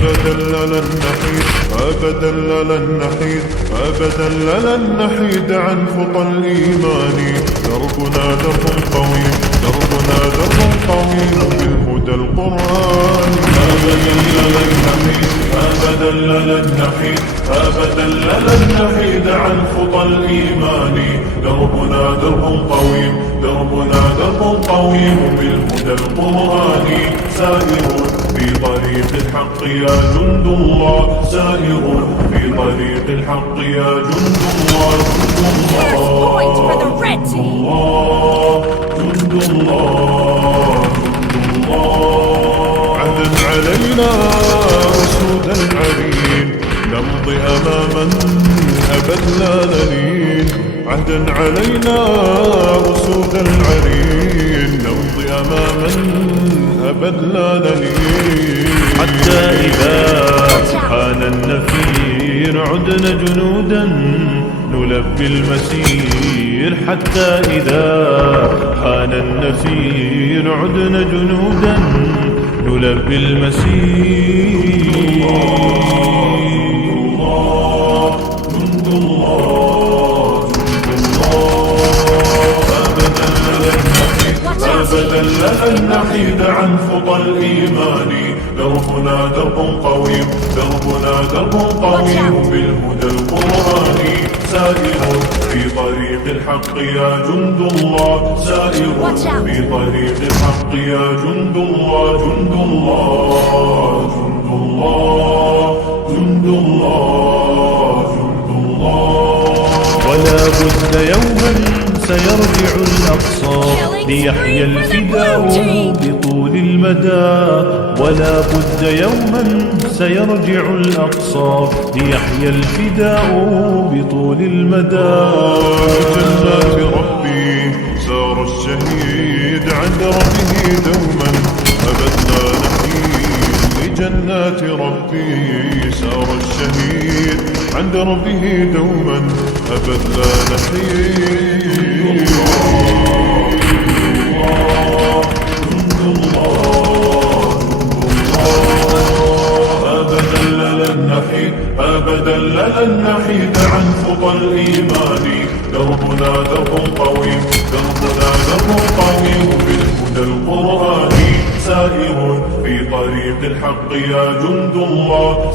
أبدا لن نحيد، أبدا لن نحيد، أبدا لن نحيد عن خطى الإيمان. دربنا درب قويم، دربنا درب قويم بالهدى القرآني. أبدا لن نحيد، أبدا لن نحيد، أبدا لن نحيد عن خطى الإيمان. دربنا درب قويم، دربنا درب قويم بالهدى القرآني. سائر في طريق الحق يا جند الله، سائر في طريق الحق يا جند الله. جند الله، جند الله، جند الله. عهدا علينا أسود العرين، نمضي أماما أبد لا نلين. عهدا علينا أسود العرين، نمضي أماما أبد لا نلين. حتى إذا حان النفير عدنا جنودا نلبي المسير. حتى إذا حان النفير عدنا جنودا نلبي المسير. جند الله، جند الله. أبدا لن نحيد عن خطى الإيمان. دربنا درب قويم، دربنا درب قويم بالهدى القرآني. سائر في طريق الحق يا جند الله، سائر في طريق الحق يا جند الله. جند الله، جند الله، جند الله، جند الله. ولا بد يوما سيرجع الأقصى ليحيى الفداء بطول المدى. ولا بد يوما سيرجع الأقصى ليحيى الفداء بطول المدى. جنات ربي سار الشهيد عند ربه دوما أبد لا نحيد. لجنات ربي سار الشهيد عند ربه دوما أبد لا نحيد. أبدا لن نحيد عن خطى الإيمان. دربنا درب قويم، دربنا درب قويم بالهدى القرآني. سائر في طريق الحق يا جند الله.